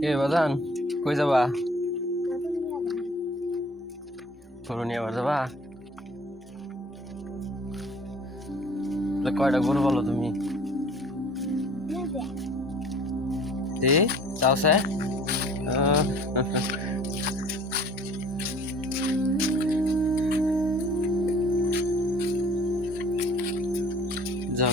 কে বাজান, কই যাবা? গরু নিয়ে আবার যাবা? কয়টা গরু বলো তুমি? চাও সে। যাও।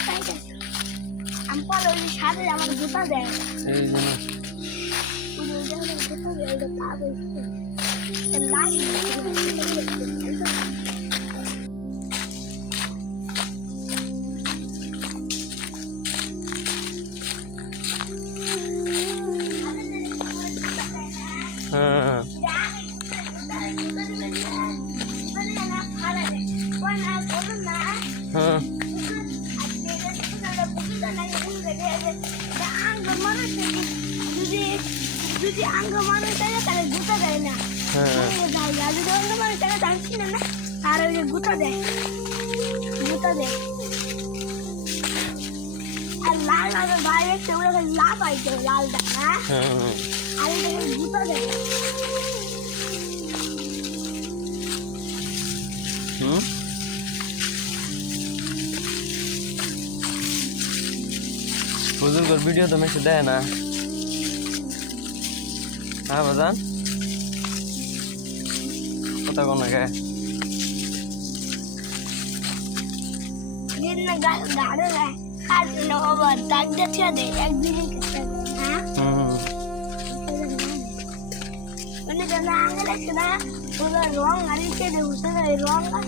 我都是掐着，要么就打人。嗯。我用，嗯。嗯。嗯。হ্যাঁ যদি আঙ্গ মানুষ থাকে তাহলে গুতা দেয় না। হ্যাঁ। যদি অন্য মানুষ থাকে তাহলে চিনে না আর ওই যে গুতা দেয়। গুতা দেয়। আর লাল লাল বাইরে সেগুলো লাভ আইছে লালটা হ্যাঁ? আর এটা গুতা দেয়। হুম? বুজুর্গর ভিডিও তো মেসে দেয় না হ্যাঁ বাজান কথা কোন কে দিন না গাড়ি দেয় কাটবে না আবার দাগ দিয়ে দেয় একদিনই হ্যাঁ হুম মানে যারা আগে লাগছে না ওরা রং গাড়িতে উঠে যায় রং আছে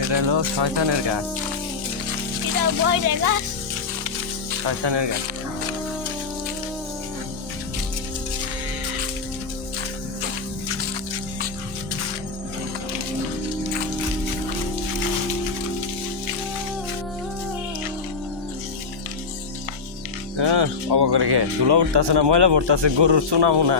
এটা গাছ হলো শয়তানের গাছ। এটা বই দেখা শয়তানের গাছ। হ্যাঁ অবাক করে কে? ধুলো উঠতেছে না ময়লা পড়তেছে গরুর চুনা মুনা